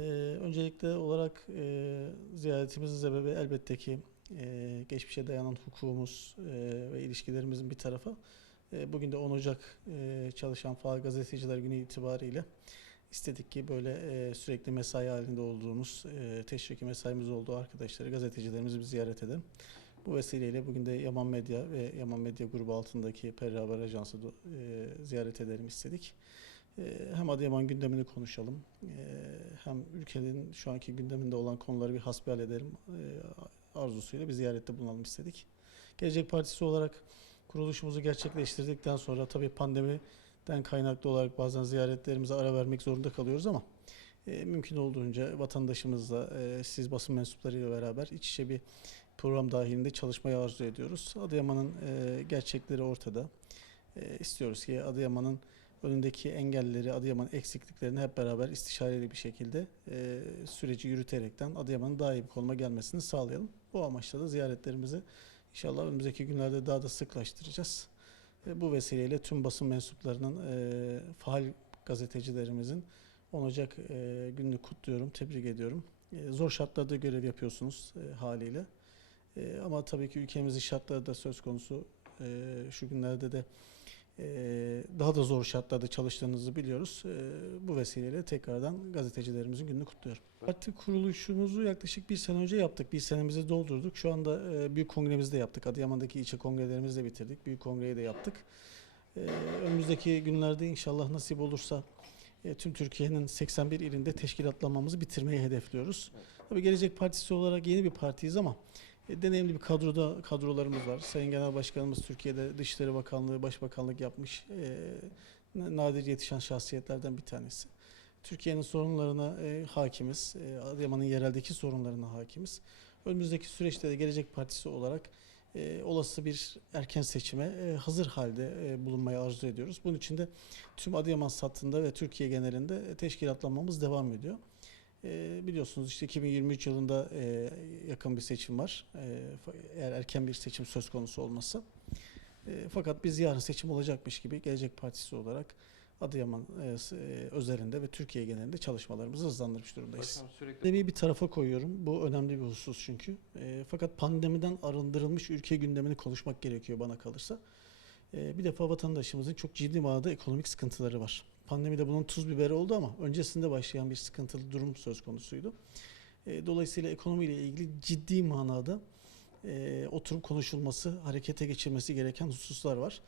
Ee, öncelikle olarak e, ziyaretimizin sebebi elbette ki e, geçmişe dayanan hukukumuz e, ve ilişkilerimizin bir tarafa. E, bugün de 10 Ocak e, çalışan Faal Gazeteciler Günü itibariyle istedik ki böyle e, sürekli mesai halinde olduğumuz, e, teşviki mesaimiz olduğu arkadaşları, gazetecilerimizi bir ziyaret edelim. Bu vesileyle bugün de Yaman Medya ve Yaman Medya grubu altındaki Perri Haber Ajansı e, ziyaret edelim istedik. E, hem Adıyaman gündemini konuşalım, e, hem ülkenin şu anki gündeminde olan konuları bir hasbihal edelim e, arzusuyla bir ziyarette bulunalım istedik. Gelecek Partisi olarak kuruluşumuzu gerçekleştirdikten sonra tabii pandemiden kaynaklı olarak bazen ziyaretlerimize ara vermek zorunda kalıyoruz ama e, mümkün olduğunca vatandaşımızla, e, siz basın mensuplarıyla beraber iç içe bir program dahilinde çalışmayı arzu ediyoruz. Adıyaman'ın e, gerçekleri ortada. İstiyoruz ki Adıyaman'ın önündeki engelleri, Adıyaman'ın eksikliklerini hep beraber istişareli bir şekilde e, süreci yürüterekten Adıyaman'ın daha iyi bir konuma gelmesini sağlayalım. Bu amaçla da ziyaretlerimizi inşallah önümüzdeki günlerde daha da sıklaştıracağız. E, bu vesileyle tüm basın mensuplarının, e, faal gazetecilerimizin 10 Ocak e, gününü kutluyorum, tebrik ediyorum. E, zor şartlarda görev yapıyorsunuz e, haliyle. E, ama tabii ki ülkemizin şartları da söz konusu. E, şu günlerde de daha da zor şartlarda çalıştığınızı biliyoruz. E, bu vesileyle tekrardan gazetecilerimizin gününü kutluyorum. Parti kuruluşumuzu yaklaşık bir sene önce yaptık. Bir senemizi doldurduk. Şu anda e, büyük kongremizi de yaptık. Adıyaman'daki ilçe kongrelerimizi de bitirdik. Büyük kongreyi de yaptık. E, önümüzdeki günlerde inşallah nasip olursa e, tüm Türkiye'nin 81 ilinde teşkilatlanmamızı bitirmeyi hedefliyoruz. Tabii Gelecek Partisi olarak yeni bir partiyiz ama deneyimli bir kadroda kadrolarımız var. Sayın Genel Başkanımız Türkiye'de Dışişleri Bakanlığı, Başbakanlık yapmış e, nadir yetişen şahsiyetlerden bir tanesi. Türkiye'nin sorunlarına e, hakimiz, e, Adıyaman'ın yereldeki sorunlarına hakimiz. Önümüzdeki süreçte de Gelecek Partisi olarak e, olası bir erken seçime e, hazır halde e, bulunmayı arzu ediyoruz. Bunun için de tüm Adıyaman sattığında ve Türkiye genelinde e, teşkilatlanmamız devam ediyor. E, biliyorsunuz işte 2023 yılında e, yakın bir seçim var. E, fa- eğer erken bir seçim söz konusu olmasa. E, fakat biz yarın seçim olacakmış gibi Gelecek Partisi olarak Adıyaman e, s- e, özelinde ve Türkiye genelinde çalışmalarımızı hızlandırmış durumdayız. Başkanım sürekli bir tarafa koyuyorum. Bu önemli bir husus çünkü. E, fakat pandemiden arındırılmış ülke gündemini konuşmak gerekiyor bana kalırsa. E, bir defa vatandaşımızın çok ciddi manada ekonomik sıkıntıları var. Pandemide bunun tuz biberi oldu ama öncesinde başlayan bir sıkıntılı durum söz konusuydu. E, dolayısıyla ekonomiyle ilgili ciddi manada e, oturup konuşulması, harekete geçirmesi gereken hususlar var.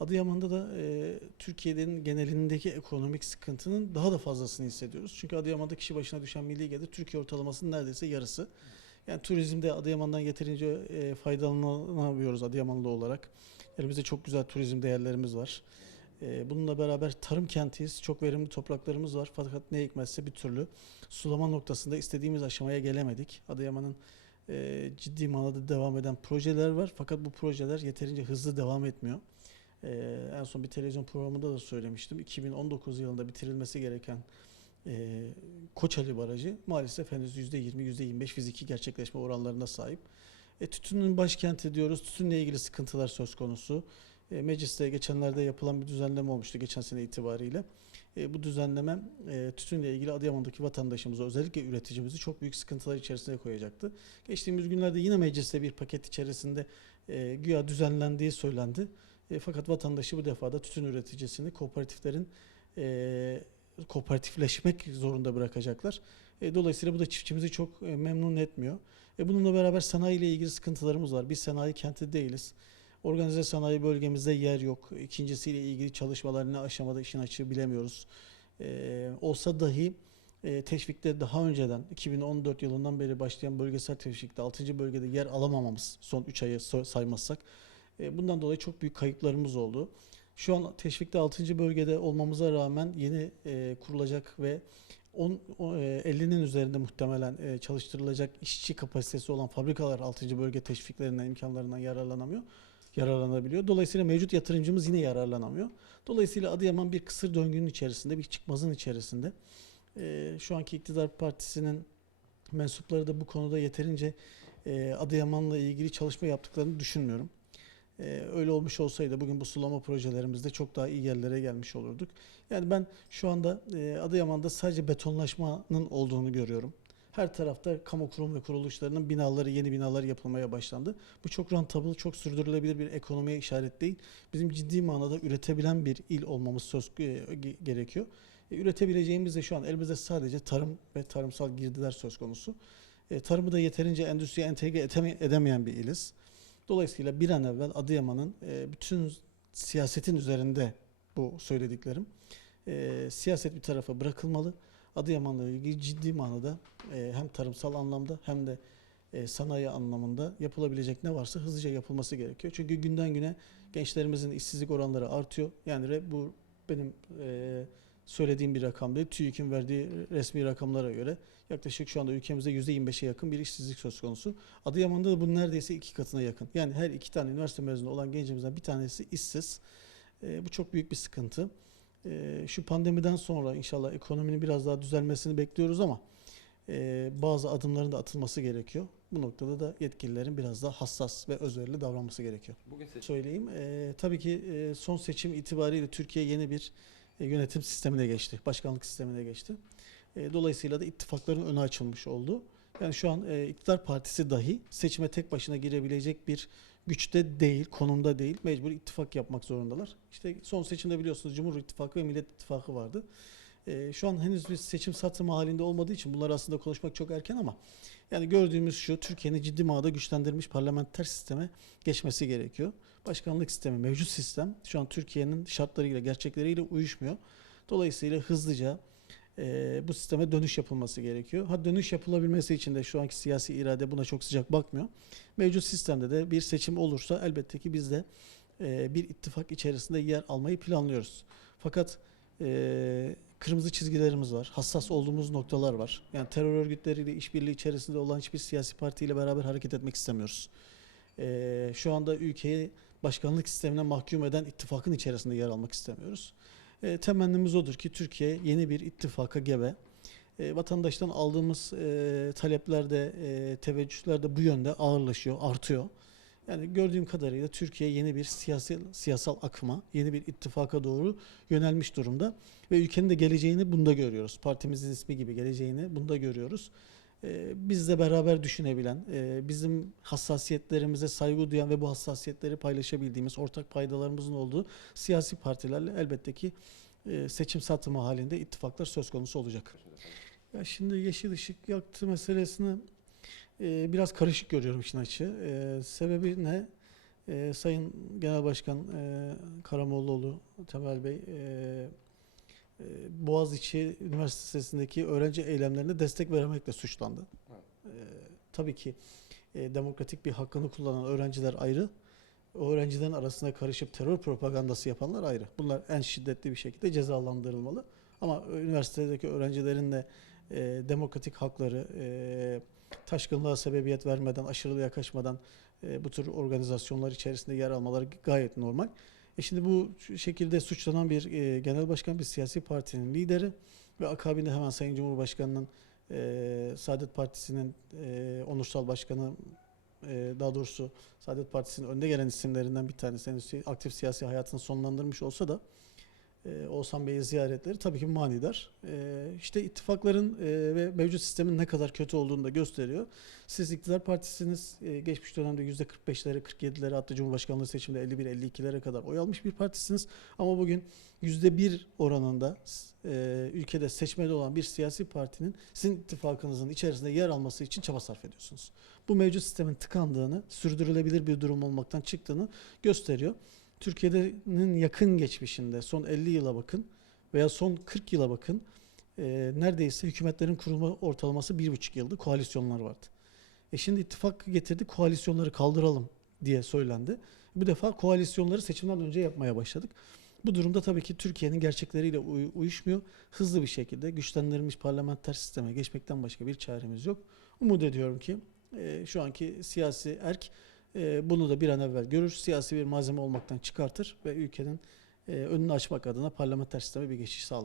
Adıyaman'da da e, Türkiye'nin genelindeki ekonomik sıkıntının daha da fazlasını hissediyoruz. Çünkü Adıyaman'da kişi başına düşen milli gelir Türkiye ortalamasının neredeyse yarısı. Yani turizmde Adıyaman'dan yeterince e, faydalanamıyoruz Adıyamanlı olarak. Elimizde çok güzel turizm değerlerimiz var. E, bununla beraber tarım kentiyiz. Çok verimli topraklarımız var. Fakat ne hikmetse bir türlü sulama noktasında istediğimiz aşamaya gelemedik. Adıyaman'ın e, ciddi manada devam eden projeler var. Fakat bu projeler yeterince hızlı devam etmiyor. E, en son bir televizyon programında da söylemiştim. 2019 yılında bitirilmesi gereken e, Koçali Barajı maalesef henüz %20, %25 fiziki gerçekleşme oranlarına sahip. E, tütünün başkenti diyoruz. Tütünle ilgili sıkıntılar söz konusu. E, mecliste geçenlerde yapılan bir düzenleme olmuştu geçen sene itibariyle. E, bu düzenleme e, tütünle ilgili Adıyaman'daki vatandaşımızı özellikle üreticimizi çok büyük sıkıntılar içerisine koyacaktı. Geçtiğimiz günlerde yine mecliste bir paket içerisinde e, güya düzenlendiği söylendi. Fakat vatandaşı bu defa da tütün üreticisini kooperatiflerin kooperatifleşmek zorunda bırakacaklar. Dolayısıyla bu da çiftçimizi çok memnun etmiyor. Bununla beraber sanayi ile ilgili sıkıntılarımız var. Biz sanayi kenti değiliz. Organize sanayi bölgemizde yer yok. İkincisiyle ilgili çalışmalar ne aşamada işin açığı bilemiyoruz. E, olsa dahi e, teşvikte daha önceden 2014 yılından beri başlayan bölgesel teşvikte 6. bölgede yer alamamamız son 3 ayı saymazsak e, bundan dolayı çok büyük kayıplarımız oldu. Şu an teşvikte 6. bölgede olmamıza rağmen yeni e, kurulacak ve 10 o, e, 50'nin üzerinde muhtemelen e, çalıştırılacak işçi kapasitesi olan fabrikalar 6. bölge teşviklerinden imkanlarından yararlanamıyor. Yararlanabiliyor. Dolayısıyla mevcut yatırımcımız yine yararlanamıyor. Dolayısıyla Adıyaman bir kısır döngünün içerisinde, bir çıkmazın içerisinde. E, şu anki iktidar partisinin mensupları da bu konuda yeterince e, Adıyaman'la ilgili çalışma yaptıklarını düşünmüyorum. Ee, öyle olmuş olsaydı bugün bu sulama projelerimizde çok daha iyi yerlere gelmiş olurduk. Yani ben şu anda e, Adıyaman'da sadece betonlaşmanın olduğunu görüyorum. Her tarafta kamu kurum ve kuruluşlarının binaları, yeni binalar yapılmaya başlandı. Bu çok rentable, çok sürdürülebilir bir ekonomiye işaret değil. Bizim ciddi manada üretebilen bir il olmamız söz e, ge- gerekiyor. E, üretebileceğimiz de şu an elimizde sadece tarım ve tarımsal girdiler söz konusu. E, tarımı da yeterince endüstriye entegre edemeyen bir iliz. Dolayısıyla bir an evvel Adıyaman'ın bütün siyasetin üzerinde bu söylediklerim. Siyaset bir tarafa bırakılmalı. Adıyaman'la ilgili ciddi manada e, hem tarımsal anlamda hem de e, sanayi anlamında yapılabilecek ne varsa hızlıca yapılması gerekiyor. Çünkü günden güne gençlerimizin işsizlik oranları artıyor. Yani bu benim e, söylediğim bir rakam değil. TÜİK'in verdiği resmi rakamlara göre yaklaşık şu anda ülkemizde %25'e yakın bir işsizlik söz konusu. Adıyaman'da da bu neredeyse iki katına yakın. Yani her iki tane üniversite mezunu olan gencimizden bir tanesi işsiz. E, bu çok büyük bir sıkıntı. E, şu pandemiden sonra inşallah ekonominin biraz daha düzelmesini bekliyoruz ama e, bazı adımların da atılması gerekiyor. Bu noktada da yetkililerin biraz daha hassas ve özverili davranması gerekiyor. Bugün seçim. Söyleyeyim. E, tabii ki e, son seçim itibariyle Türkiye yeni bir e, yönetim sistemine geçti. Başkanlık sistemine geçti. E, dolayısıyla da ittifakların önü açılmış oldu. Yani şu an e, iktidar partisi dahi seçime tek başına girebilecek bir güçte değil, konumda değil. Mecbur ittifak yapmak zorundalar. İşte son seçimde biliyorsunuz Cumhur İttifakı ve Millet İttifakı vardı. E, şu an henüz bir seçim satımı halinde olmadığı için bunlar aslında konuşmak çok erken ama yani gördüğümüz şu Türkiye'nin ciddi manada güçlendirilmiş parlamenter sisteme geçmesi gerekiyor. Başkanlık sistemi, mevcut sistem şu an Türkiye'nin şartlarıyla, gerçekleriyle uyuşmuyor. Dolayısıyla hızlıca e, bu sisteme dönüş yapılması gerekiyor. Ha dönüş yapılabilmesi için de şu anki siyasi irade buna çok sıcak bakmıyor. Mevcut sistemde de bir seçim olursa elbette ki biz de e, bir ittifak içerisinde yer almayı planlıyoruz. Fakat e, kırmızı çizgilerimiz var. Hassas olduğumuz noktalar var. Yani terör örgütleriyle işbirliği içerisinde olan hiçbir siyasi partiyle beraber hareket etmek istemiyoruz. Şu anda ülkeyi başkanlık sistemine mahkum eden ittifakın içerisinde yer almak istemiyoruz. E, temennimiz odur ki Türkiye yeni bir ittifaka gebe. E, vatandaştan aldığımız e, taleplerde, e, teveccühler de bu yönde ağırlaşıyor, artıyor. Yani gördüğüm kadarıyla Türkiye yeni bir siyasi siyasal akıma, yeni bir ittifaka doğru yönelmiş durumda ve ülkenin de geleceğini bunda görüyoruz. Partimizin ismi gibi geleceğini bunda görüyoruz. Ee, bizle beraber düşünebilen, e, bizim hassasiyetlerimize saygı duyan ve bu hassasiyetleri paylaşabildiğimiz, ortak paydalarımızın olduğu siyasi partilerle elbette ki e, seçim satımı halinde ittifaklar söz konusu olacak. Ya şimdi yeşil ışık yaktı meselesini e, biraz karışık görüyorum işin açığı. Sebebi ne? Sayın Genel Başkan Karamollaoğlu, Temel Bey, Boğaziçi Üniversitesi'ndeki öğrenci eylemlerine destek vermekle suçlandı. Evet. E, tabii ki e, demokratik bir hakkını kullanan öğrenciler ayrı, o öğrencilerin arasına karışıp terör propagandası yapanlar ayrı. Bunlar en şiddetli bir şekilde cezalandırılmalı. Ama üniversitedeki öğrencilerin de e, demokratik hakları e, taşkınlığa sebebiyet vermeden, aşırılığa kaçmadan e, bu tür organizasyonlar içerisinde yer almaları gayet normal. E şimdi bu şekilde suçlanan bir e, genel başkan, bir siyasi partinin lideri ve akabinde hemen Sayın Cumhurbaşkanı'nın e, Saadet Partisi'nin e, onursal başkanı e, daha doğrusu Saadet Partisi'nin önde gelen isimlerinden bir tanesi henüz aktif siyasi hayatını sonlandırmış olsa da e, Oğuzhan Bey'i ziyaretleri tabii ki manidar. E, işte ittifakların e, ve mevcut sistemin ne kadar kötü olduğunu da gösteriyor. Siz iktidar partisiniz. E, geçmiş dönemde %45'lere, 47'lere hatta Cumhurbaşkanlığı seçiminde 51-52'lere kadar oy almış bir partisiniz. Ama bugün %1 oranında e, ülkede seçmeli olan bir siyasi partinin sizin ittifakınızın içerisinde yer alması için çaba sarf ediyorsunuz. Bu mevcut sistemin tıkandığını, sürdürülebilir bir durum olmaktan çıktığını gösteriyor. Türkiye'nin yakın geçmişinde son 50 yıla bakın veya son 40 yıla bakın e, neredeyse hükümetlerin kurulma ortalaması bir buçuk yıldı. Koalisyonlar vardı. E şimdi ittifak getirdi koalisyonları kaldıralım diye söylendi. Bu defa koalisyonları seçimden önce yapmaya başladık. Bu durumda tabii ki Türkiye'nin gerçekleriyle uy- uyuşmuyor. Hızlı bir şekilde güçlendirilmiş parlamenter sisteme geçmekten başka bir çaremiz yok. Umut ediyorum ki e, şu anki siyasi erk bunu da bir an evvel görür, siyasi bir malzeme olmaktan çıkartır ve ülkenin e, önünü açmak adına parlamenter sisteme bir geçiş sağlar.